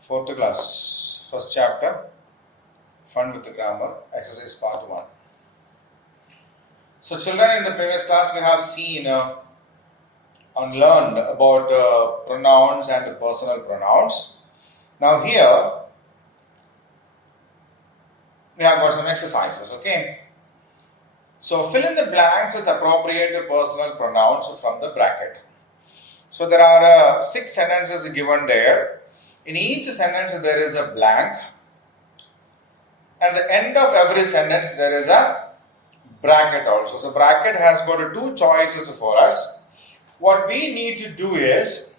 Fourth class, first chapter, Fun with the Grammar, exercise part 1. So children, in the previous class we have seen and learned about pronouns and personal pronouns. Now here we have got some exercises, okay? So fill in the blanks with appropriate personal pronouns from the bracket. So there are 6 sentences given there. In each sentence there is a blank. At the end of every sentence there is a bracket also. So bracket has got 2 choices for us. What we need to do is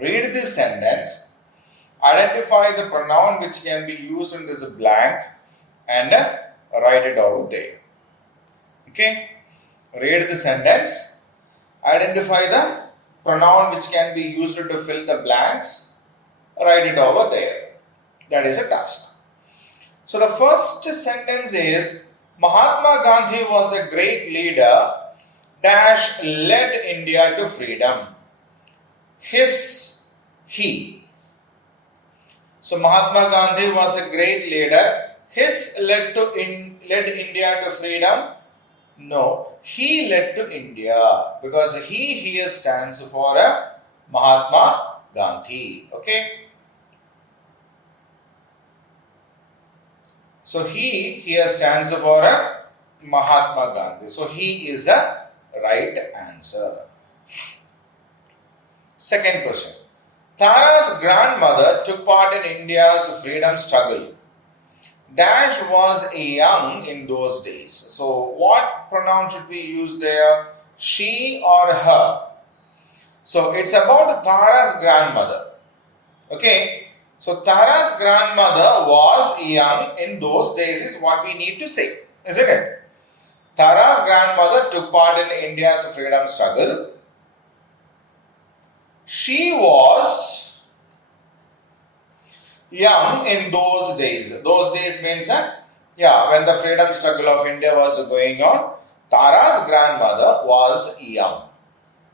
read this sentence, identify the pronoun which can be used in this blank and write it over there. Okay? Read the sentence, identify the pronoun which can be used to fill the blanks, write it over there. That is a task. So the first sentence is, Mahatma Gandhi was a great leader dash led India to freedom. He. So Mahatma Gandhi was a great leader. His led India to freedom. No, he led to India, because he here stands for Mahatma Gandhi. Okay. So he here stands for Mahatma Gandhi. So he is the right answer. Second question. Tara's grandmother took part in India's freedom struggle. Dash was young in those days. So what pronoun should we use there? She or her? So it's about Tara's grandmother. Okay. So Tara's grandmother was young in those days is what we need to say, isn't it? Tara's grandmother took part in India's freedom struggle. She was young in those days. Those days means when the freedom struggle of India was going on, Tara's grandmother was young.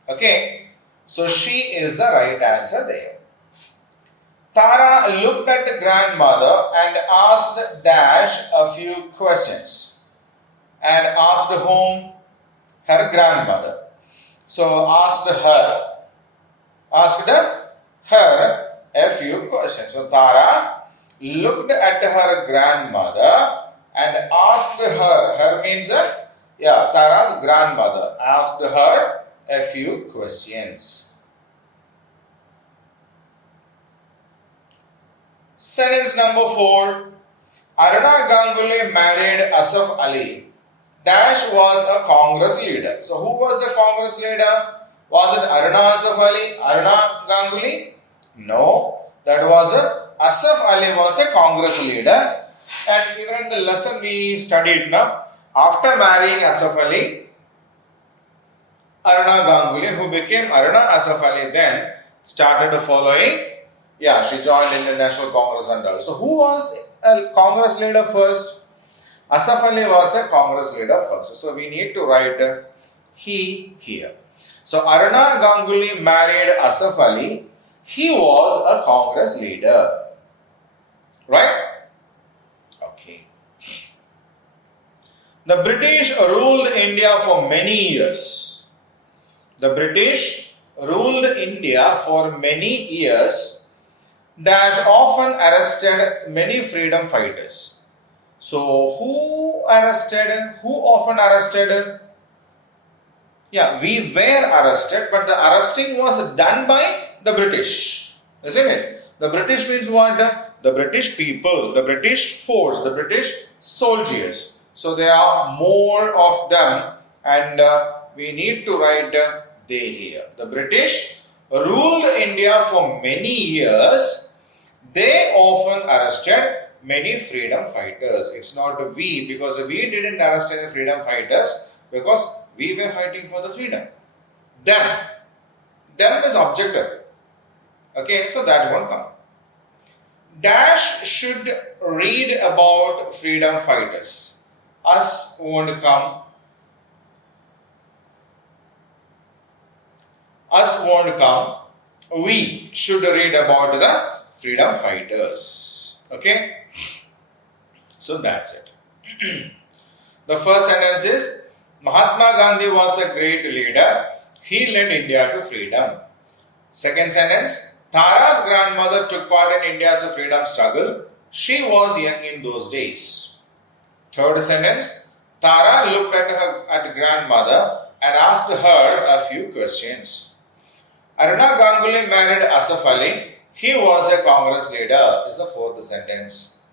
Okay, so she is the right answer there. Tara looked at the grandmother and asked Dash a few questions. And asked whom? Her grandmother. So asked her a few questions. So Tara looked at her grandmother and asked her. Her means Tara's grandmother asked her a few questions. Sentence number 4. Aruna Ganguly married Asaf Ali. Dash was a Congress leader. So who was the Congress leader? Was it Aruna Asaf Ali? Aruna Ganguly? No. That was Asaf Ali was a Congress leader. And even in the lesson we studied now, after marrying Asaf Ali, Aruna Ganguly, who became Aruna Asaf Ali, then started following. She joined in the National Congress and all. So who was a Congress leader first? Asaf Ali was a Congress leader first. So we need to write he here. So Aruna Ganguly married Asaf Ali. He was a Congress leader. Right? Okay. The British ruled India for many years. The British ruled India for many years. Dash often arrested many freedom fighters. So who arrested? Who often arrested? We were arrested, but the arresting was done by the British. Isn't it? The British means what? The British people, the British force, the British soldiers. So there are more of them, and we need to write they here. The British ruled India for many years. They often arrested many freedom fighters. It's not we, because we didn't arrest any freedom fighters, because we were fighting for the freedom. Them is objective. Okay, so that won't come. Dash should read about freedom fighters. Us won't come. Us won't come. We should read about the freedom fighters. Okay? So that's it. The first sentence is Mahatma Gandhi was a great leader. He led India to freedom. Second sentence, Tara's grandmother took part in India's freedom struggle. She was young in those days. Third sentence, Tara looked at her grandmother and asked her a few questions. Aruna Ganguly married Asaf Ali. He was a Congress leader, is the fourth sentence.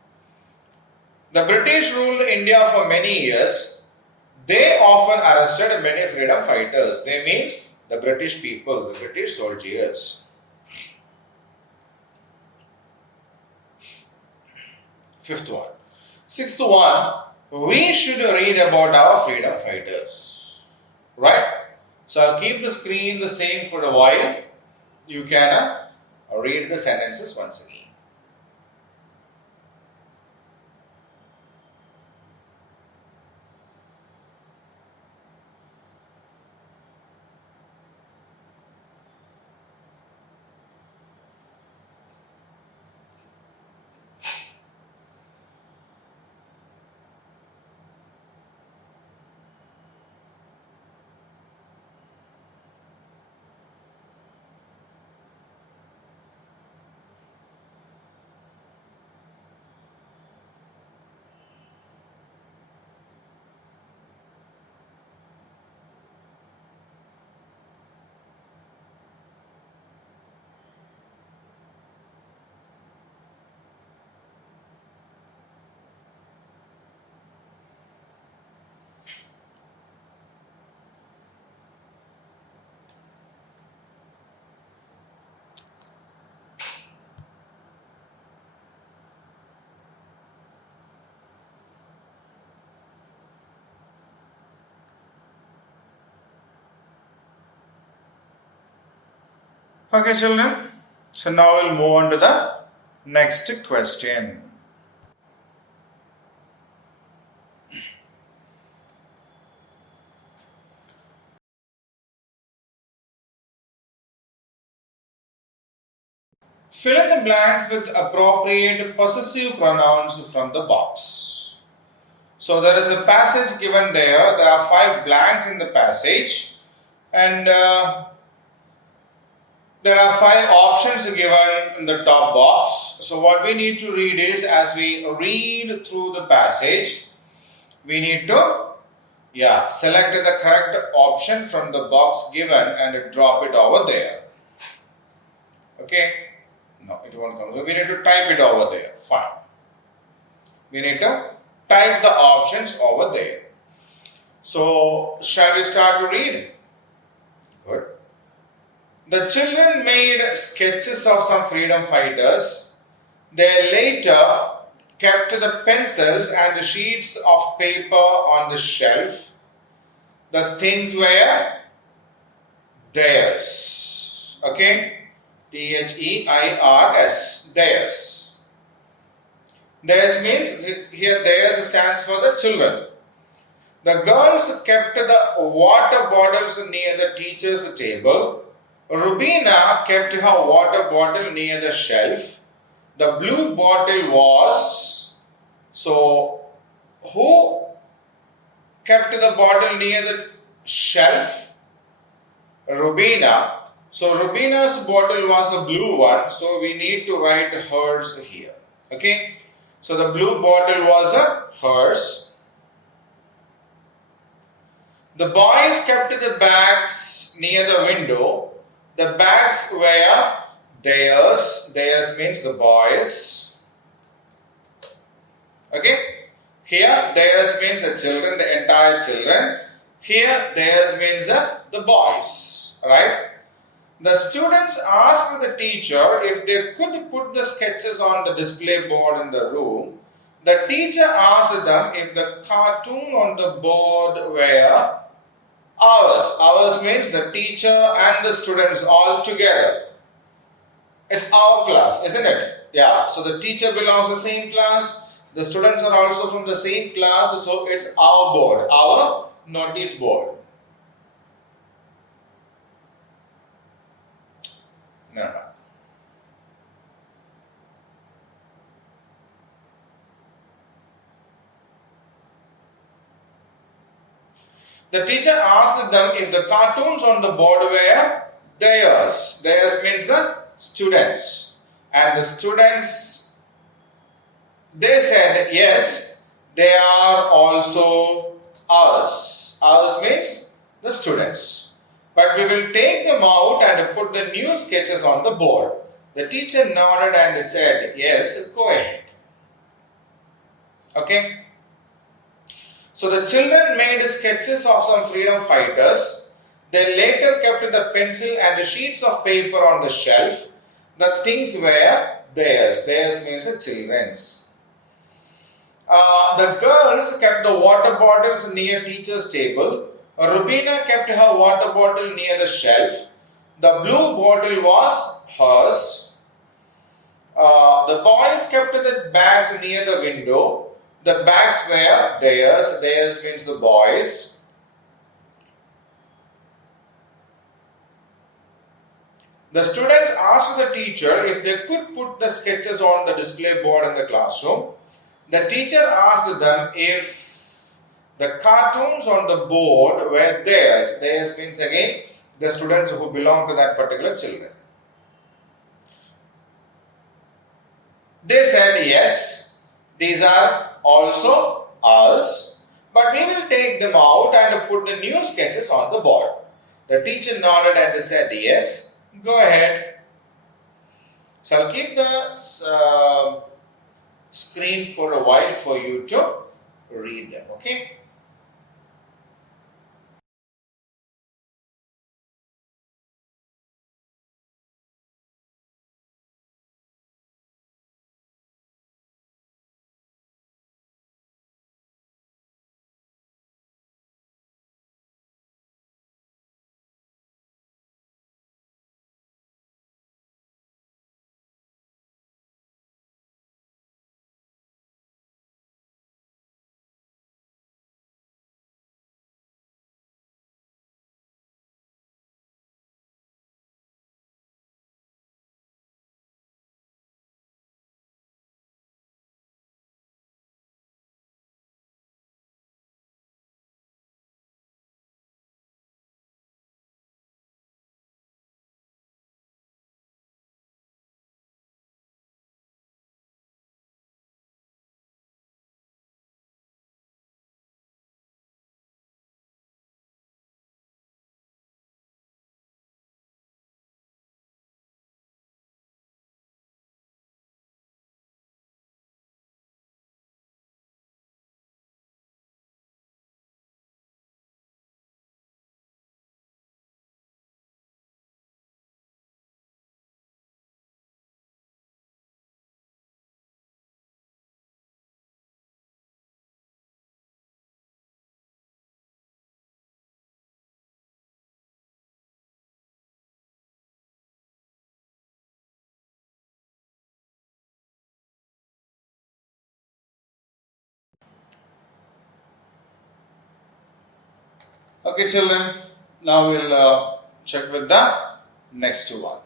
The British ruled India for many years. They often arrested many freedom fighters. They means the British people, the British soldiers. Fifth one. Sixth one, we should read about our freedom fighters. Right? So I'll keep the screen the same for a while. You can read the sentences once again. Okay, children. So now we'll move on to the next question. Fill in the blanks with appropriate possessive pronouns from the box. So there is a passage given there. There are 5 blanks in the passage, and there are 5 options given in the top box. So what we need to read is, as we read through the passage, we need to select the correct option from the box given and drop it over there. Okay? No, it won't come. So we need to type it over there. Fine. We need to type the options over there. So, shall we start to read? Good. The children made sketches of some freedom fighters. They later kept the pencils and the sheets of paper on the shelf. The things were theirs. Okay? Theirs. Theirs. Theirs means, here theirs stands for the children. The girls kept the water bottles near the teacher's table. Rubina kept her water bottle near the shelf. The blue bottle was, so who kept the bottle near the shelf? Rubina. So Rubina's bottle was a blue one, so we need to write hers here. Okay? So the blue bottle was hers. The boys kept the bags near the window. The bags were theirs. Theirs means the boys. Okay? Here theirs means the children, the entire children. Here theirs means the boys. Right? The students asked the teacher if they could put the sketches on the display board in the room. The teacher asked them if the cartoon on the board were ours. Ours means the teacher and the students all together. It's our class, isn't it? Yeah. So the teacher belongs to the same class. The students are also from the same class, so it's our board, our notice board. No. The teacher asked them if the cartoons on the board were theirs. Theirs means the students. And the students, they said, yes, they are also ours. Ours means the students. But we will take them out and put the new sketches on the board. The teacher nodded and said, yes, go ahead. Okay. So the children made sketches of some freedom fighters. They later kept the pencil and the sheets of paper on the shelf. The things were theirs. Theirs means the children's. The girls kept the water bottles near teacher's table. Rubina kept her water bottle near the shelf. The blue bottle was hers. The boys kept the bags near the window. The bags were theirs. Theirs means the boys. The students asked the teacher if they could put the sketches on the display board in the classroom. The teacher asked them if the cartoons on the board were theirs. Theirs means again the students who belong to that particular children. They said yes, these are also ours, but we will take them out and put the new sketches on the board. The teacher nodded and said yes, go ahead. So I'll keep the screen for a while for you to read them, okay? Okay, children, now we'll check with the next one.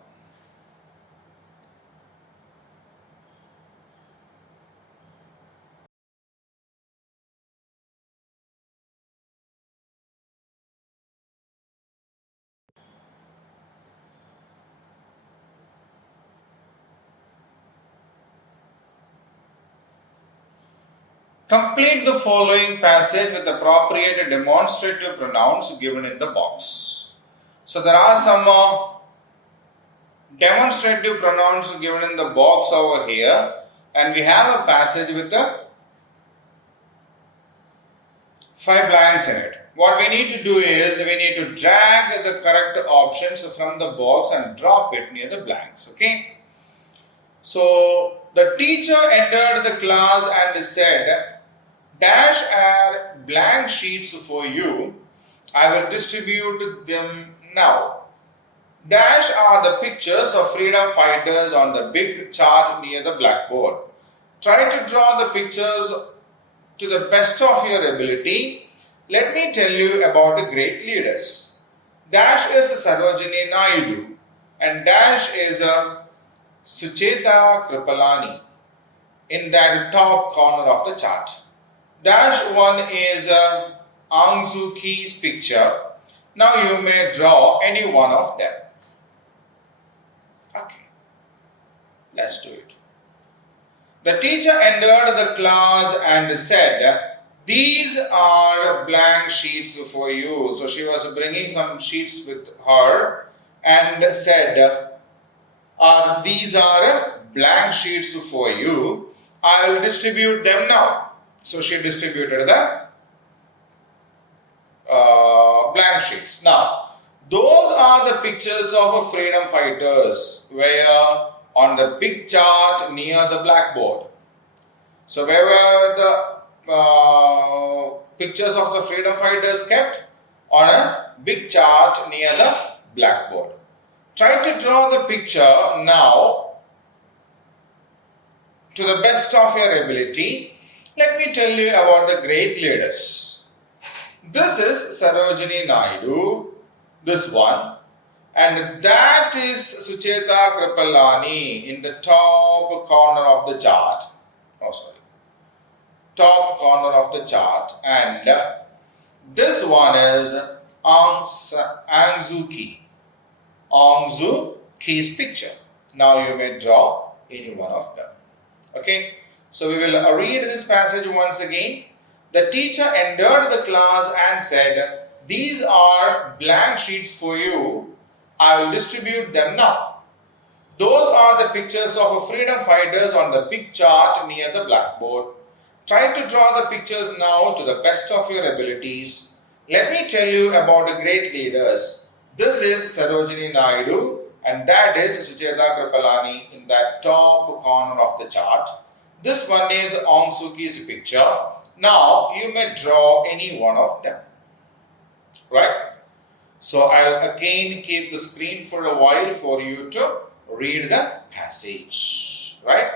Complete the following passage with appropriate demonstrative pronouns given in the box. So there are some demonstrative pronouns given in the box over here, and we have a passage with 5 blanks in it. What we need to do is we need to drag the correct options from the box and drop it near the blanks. Okay. So the teacher entered the class and said, "Dash are blank sheets for you. I will distribute them now." Dash are the pictures of freedom fighters on the big chart near the blackboard. Try to draw the pictures to the best of your ability. Let me tell you about the great leaders. Dash is Sarojini Naidu and Dash is Sucheta Kripalani in that top corner of the chart. Dash 1 is Aung Suu Kyi's picture. Now you may draw any one of them. Okay, let's do it. The teacher entered the class and said, "These are blank sheets for you." So she was bringing some sheets with her and said, "These are blank sheets for you. I will distribute them now." So she distributed the blank sheets. Now, those are the pictures of freedom fighters where on the big chart near the blackboard. So where were the pictures of the freedom fighters kept? On a big chart near the blackboard. Try to draw the picture now to the best of your ability. Let me tell you about the great leaders. This is Sarojini Naidu, this one, and that is Sucheta Kripalani in the top corner of the chart. Oh, sorry. Top corner of the chart, and this one is Aung Suu Kyi. Aung Suu Kyi's picture. Now you may draw any one of them. Okay, so we will read this passage once again. The teacher entered the class and said, "These are blank sheets for you. I will distribute them now." Those are the pictures of freedom fighters on the big chart near the blackboard. Try to draw the pictures now to the best of your abilities. Let me tell you about the great leaders. This is Sarojini Naidu and that is Sucheta Kripalani in that top corner of the chart. This one is Aung Suu Kyi's picture. Now you may draw any one of them. Right? So I'll again keep the screen for a while for you to read the passage. Right?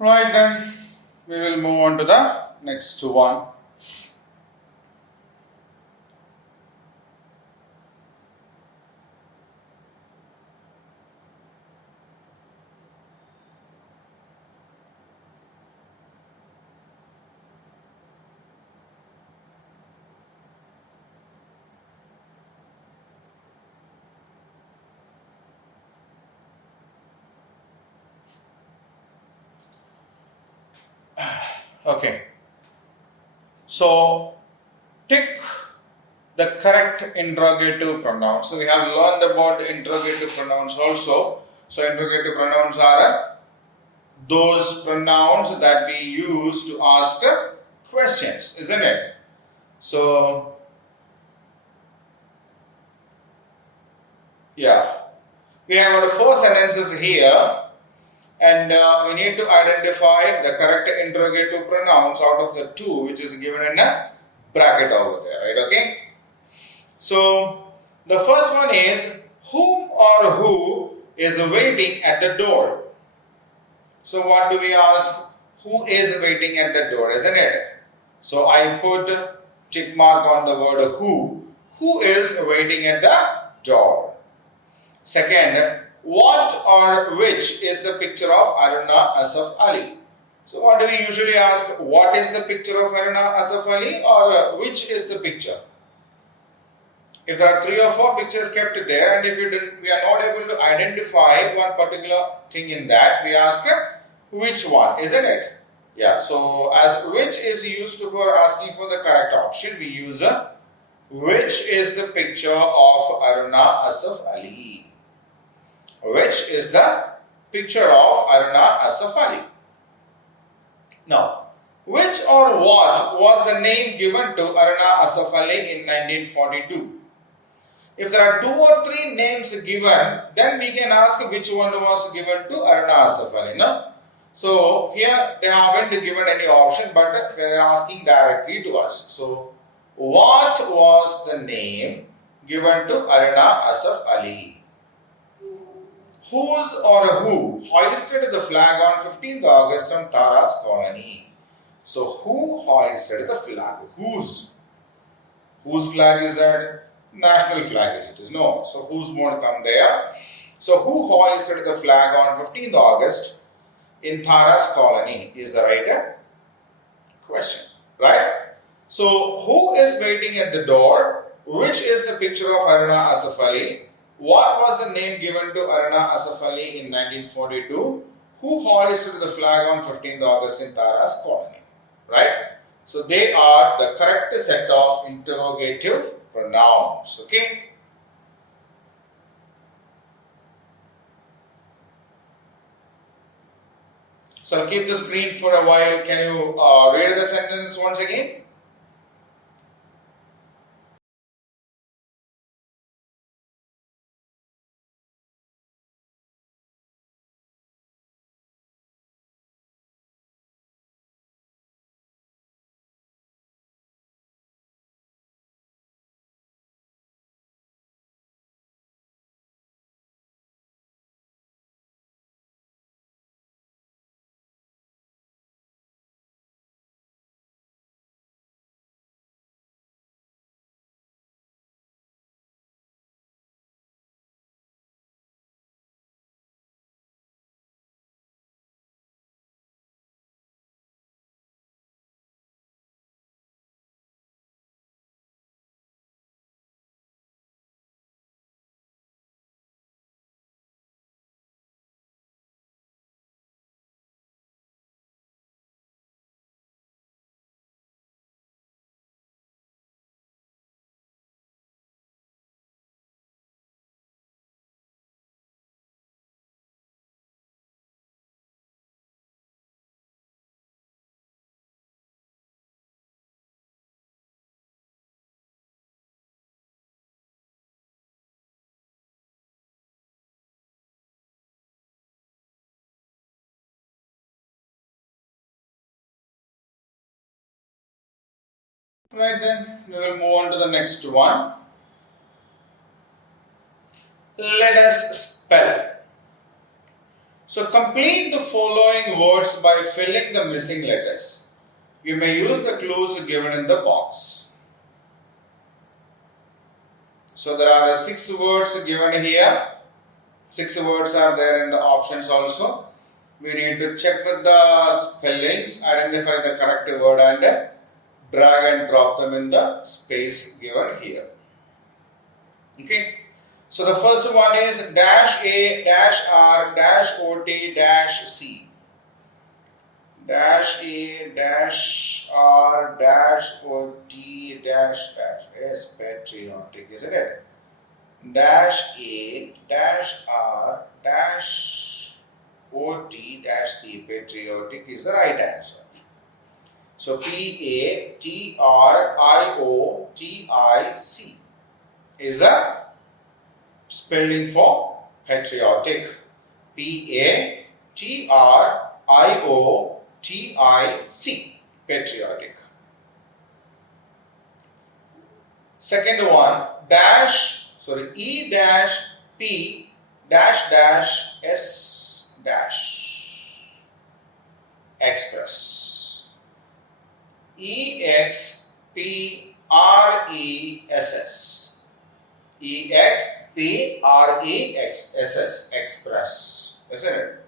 Right, then we will move on to the next one. Okay, so tick the correct interrogative pronouns. So we have learned about interrogative pronouns also. So interrogative pronouns are those pronouns that we use to ask questions, isn't it? So yeah, we have got 4 sentences here, and we need to identify the correct interrogative pronouns out of the 2 which is given in a bracket over there, right? Okay, so the first one is whom or who is waiting at the door. So what do we ask? Who is waiting at the door, isn't it? So I put tick mark on the word who. Who is waiting at the door? Second, what or which is the picture of Aruna Asaf Ali? So what do we usually ask? What is the picture of Aruna Asaf Ali, or which is the picture? If there are 3 or 4 pictures kept there, and if we are not able to identify one particular thing in that, we ask which one, isn't it? Yeah, so as which is used for asking for the correct option, we use which is the picture of Aruna Asaf Ali. Which is the picture of Aruna Asaf Ali. Now, which or what was the name given to Aruna Asaf Ali in 1942? If there are 2 or 3 names given, then we can ask which one was given to Aruna Asaf Ali. No? So here they haven't given any option, but they are asking directly to us. So what was the name given to Aruna Asaf Ali? Whose or who hoisted the flag on 15th August on Tara's colony? So who hoisted the flag? Whose? Whose flag is that? National flag is it? No. So whose won't come there. So who hoisted the flag on 15th August in Tara's colony is the right question, right? So who is waiting at the door? Which is the picture of Aruna Asaf Ali? What was the name given to Aruna Asaf Ali in 1942? Who hoisted the flag on 15th August in Tara's colony? Right? So they are the correct set of interrogative pronouns. Okay? So I'll keep the screen for a while. Can you read the sentences once again? Right, then we will move on to the next one. Let us spell. So So complete the following words by filling the missing letters. You may use the clues given in the box. So there are 6 words given here. 6 words are there in the options also. We need to check with the spellings, identify the correct word and drag and drop them in the space given here. Okay. So the first one is dash A, dash R, dash OT, dash C. Dash A, dash R, dash OT, dash dash. Yes, patriotic, isn't it? Dash A, dash R, dash OT, dash C. Patriotic is the right answer. So PATRIOTIC is the spelling for patriotic. PATRIOTIC, patriotic. Second one, E dash P dash dash S dash, express. EXPRESS, EXPRESS, express, isn't it?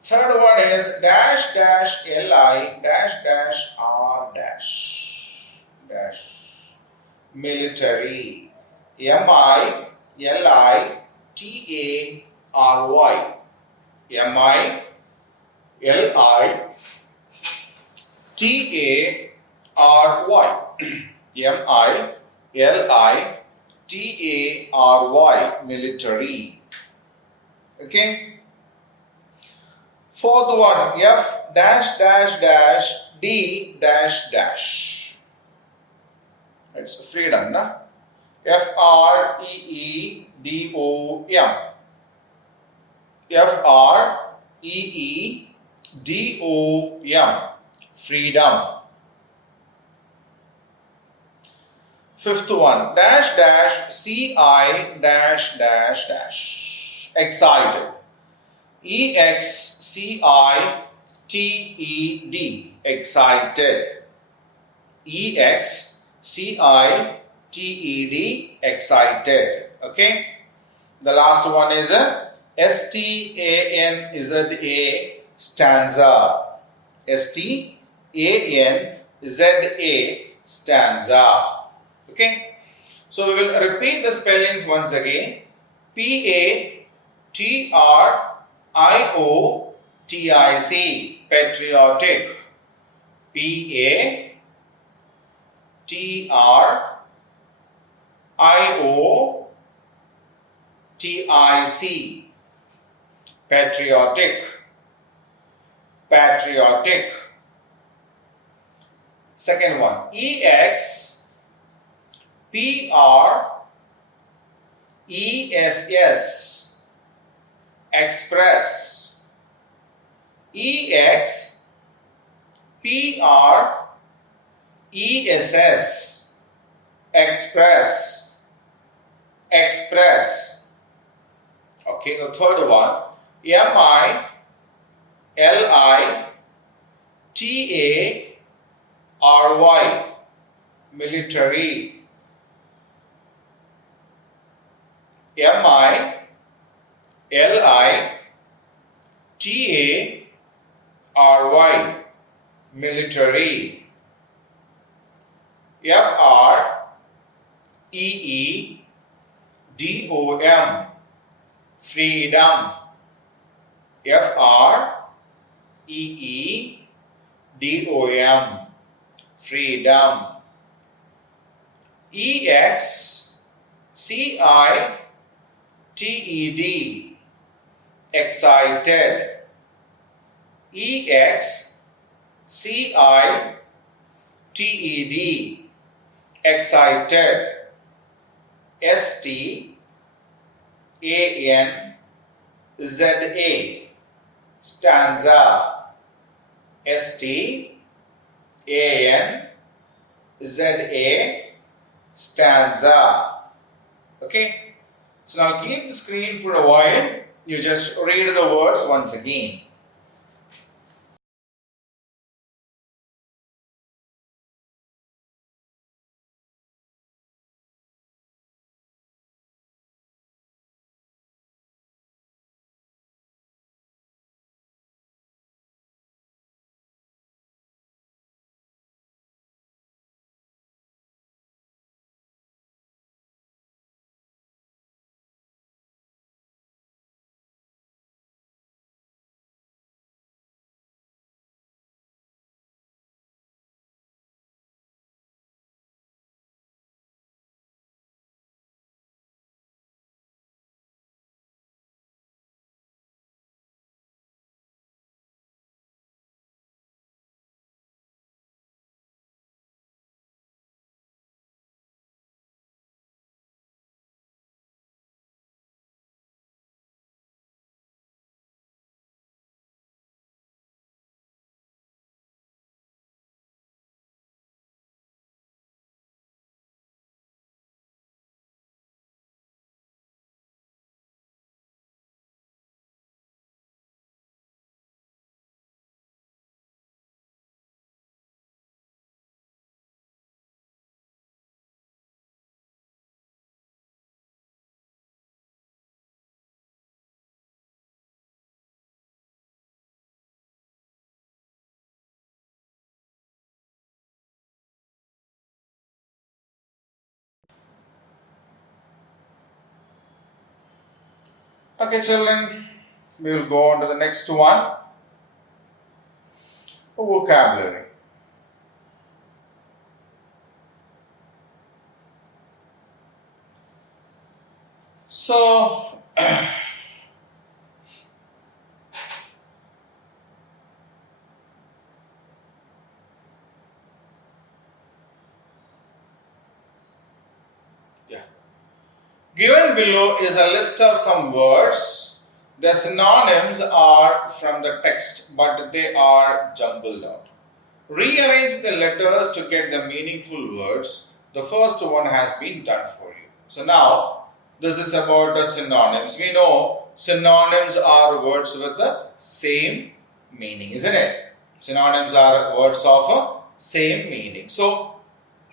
Third one is dash dash LI dash dash R dash dash, military. MILITARY, MILITARY, military. Okay. Fourth one, F dash dash dash D dash dash. It's freedom, na? FREEDOM. FREEDOM. Freedom. Fifth one, dash dash CI dash dash dash, excited. EXCITED, excited. EXCITED, excited. Okay. The last one is a STANZA, stanza. STANZA, stanza. Okay. So we will repeat the spellings once again. PATRIOTIC, patriotic. PATRIOTIC, patriotic. Patriotic. Second one, EXPRESS, express. EXPRESS, express. Express. Okay, the third one, MILITARY, military. MILITARY, military. FREEDOM, freedom. FREEDOM, freedom. EXCITED, excited. EXCITED, excited. STANZA, stanza. STANZA, stanza. Okay. So now keep the screen for a while. You just read the words once again. Okay, children, we will go on to the next one. Vocabulary. So, yeah. Given below is a list of some words. The synonyms are from the text, but they are jumbled out. Rearrange the letters to get the meaningful words. The first one has been done for you. So now, this is about the synonyms. We know synonyms are words with the same meaning, isn't it? Synonyms are words of a same meaning. So,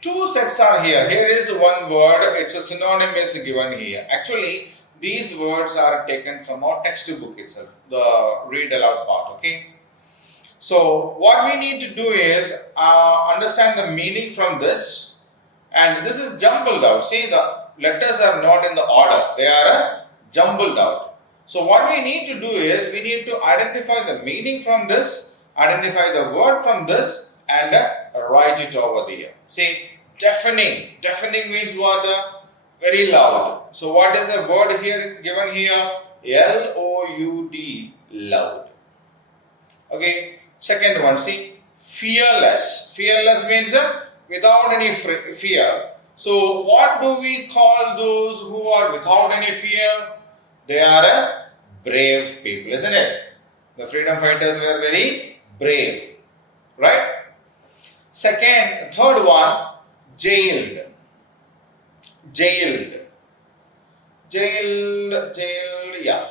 two sets are here. Here is one word, its a synonym is given here. Actually, these words are taken from our textbook itself, the read aloud part, okay? So, what we need to do is understand the meaning from this, and this is jumbled out. See, the letters are not in the order, they are jumbled out. So, what we need to do is we need to identify the meaning from this, identify the word from this, and write it over there. See, deafening. Deafening means what? Very loud. So, what is the word here given here? Loud, loud. Okay. Second one, see, fearless. Fearless means without any fear. So, what do we call those who are without any fear? They are brave people, isn't it? The freedom fighters were very brave, right? Third one, jailed. Jailed. Jailed, yeah.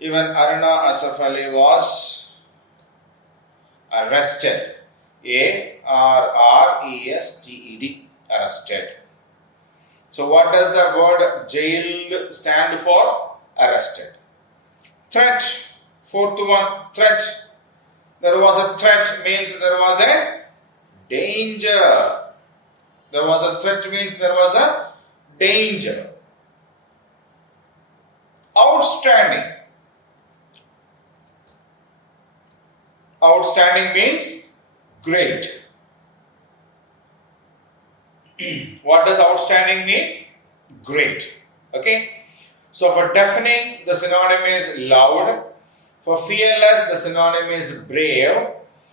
Even Aruna Asaf Ali was arrested. Arrested. Arrested. So, what does the word jailed stand for? Arrested. Threat. Fourth one, threat. There was a threat means there was a danger. There was a threat means there was a danger. Outstanding. Outstanding means great. What does outstanding mean? Great. Okay. So for deafening, the synonym is loud. For fearless, the synonym is brave.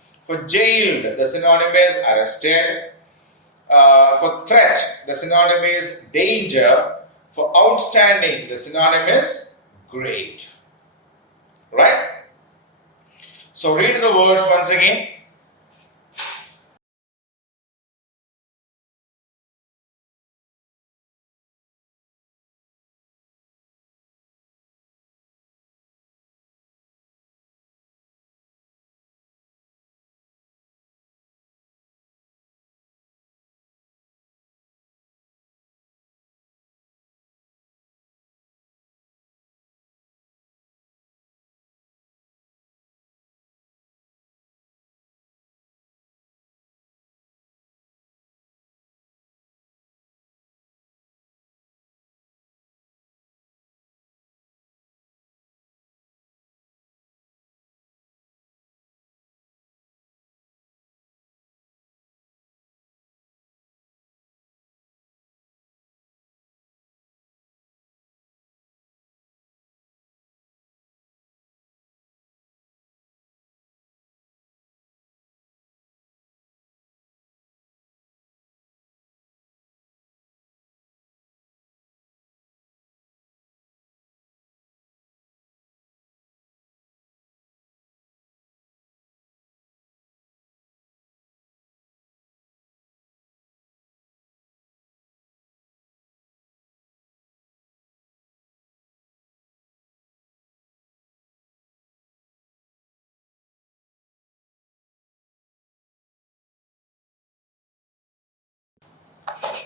For jailed, the synonym is arrested. For threat, the synonym is danger. For outstanding, the synonym is great. Right? So read the words once again.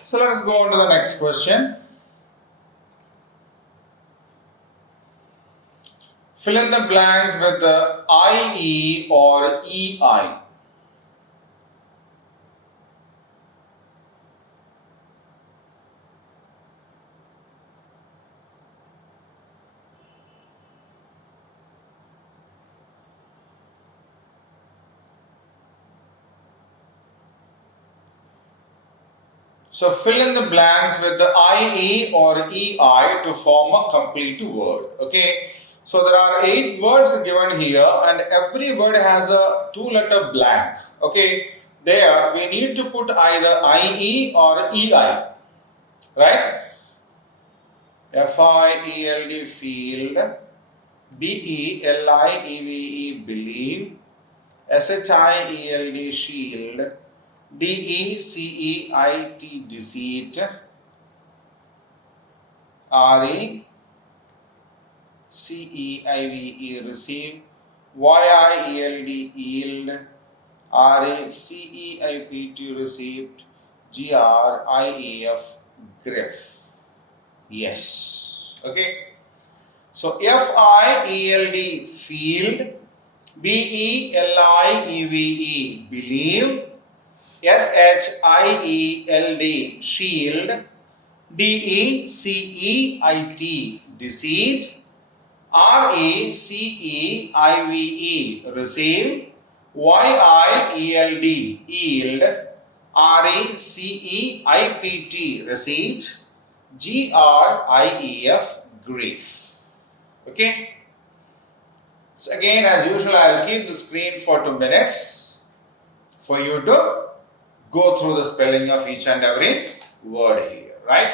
So let us go on to the next question. Fill in the blanks with the IE or EI. So fill in the blanks with the IE or EI to form a complete word. Okay. So there are 8 words given here and every word has a 2-letter blank. Okay. There we need to put either IE or EI. Right? FIELD field, BELIEVE believe, SHIELD shield, DECEIT deceit, RECEIVE receive, YIELD yield, RACEIPT received, GRIEF grief. Yes. Okay. So FIELD field, BELIEVE believe, SHIELD shield, DECEIT deceit, RACEIVE receive, YIELD yield, RACEIPT receipt, GRIEF grief. Okay. So again, as usual, I will keep the screen for 2 minutes for you to go through the spelling of each and every word here, right?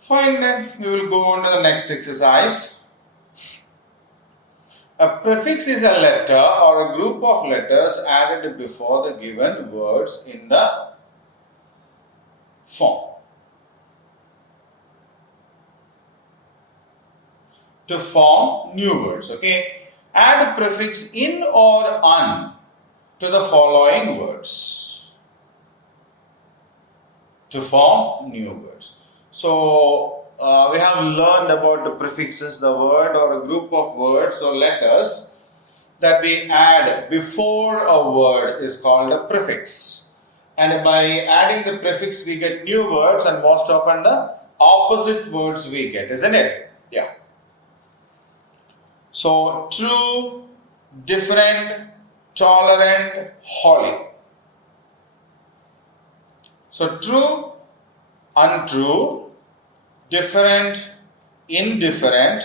Fine, then we will go on to the next exercise. A prefix is a letter or a group of letters added before the given words in the form. To form new words, okay? Add prefix in or un to the following words to form new words. So, we have learned about the prefixes, the word or a group of words or letters that we add before a word is called a prefix. And by adding the prefix, we get new words and most often the opposite words we get, isn't it? Yeah. So, true, different, tolerant, holy. So, true, untrue, different, indifferent,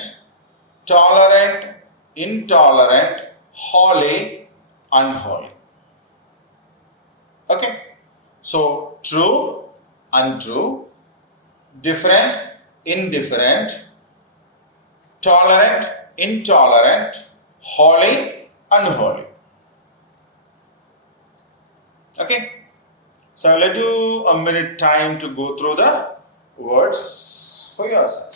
tolerant, intolerant, holy, unholy. Okay. So, true, untrue, different, indifferent, tolerant, intolerant, holy, unholy. Okay. So I'll let you a minute time to go through the words for yourself.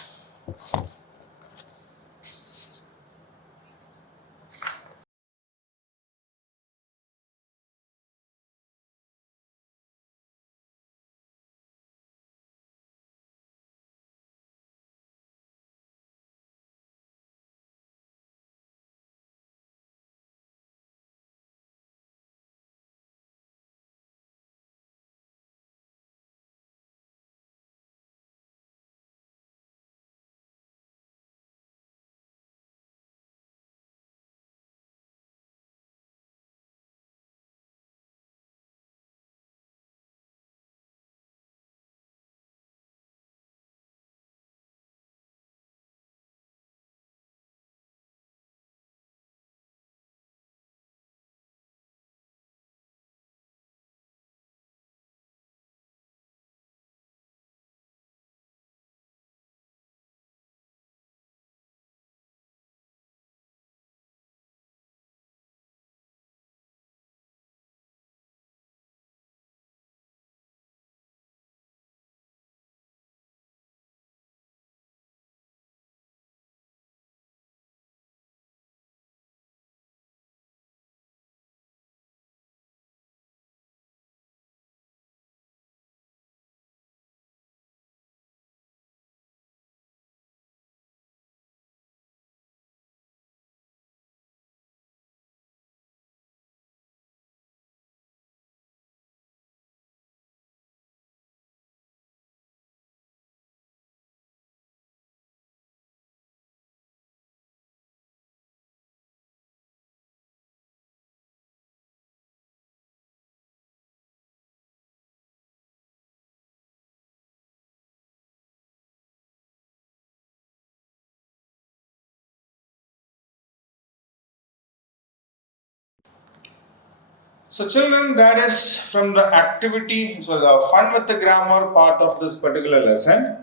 So children, that is from the activity, so the fun with the grammar part of this particular lesson.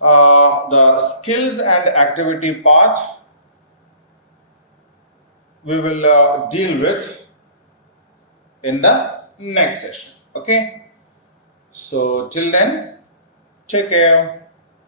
The skills and activity part we will deal with in the next session. Okay. So till then, take care.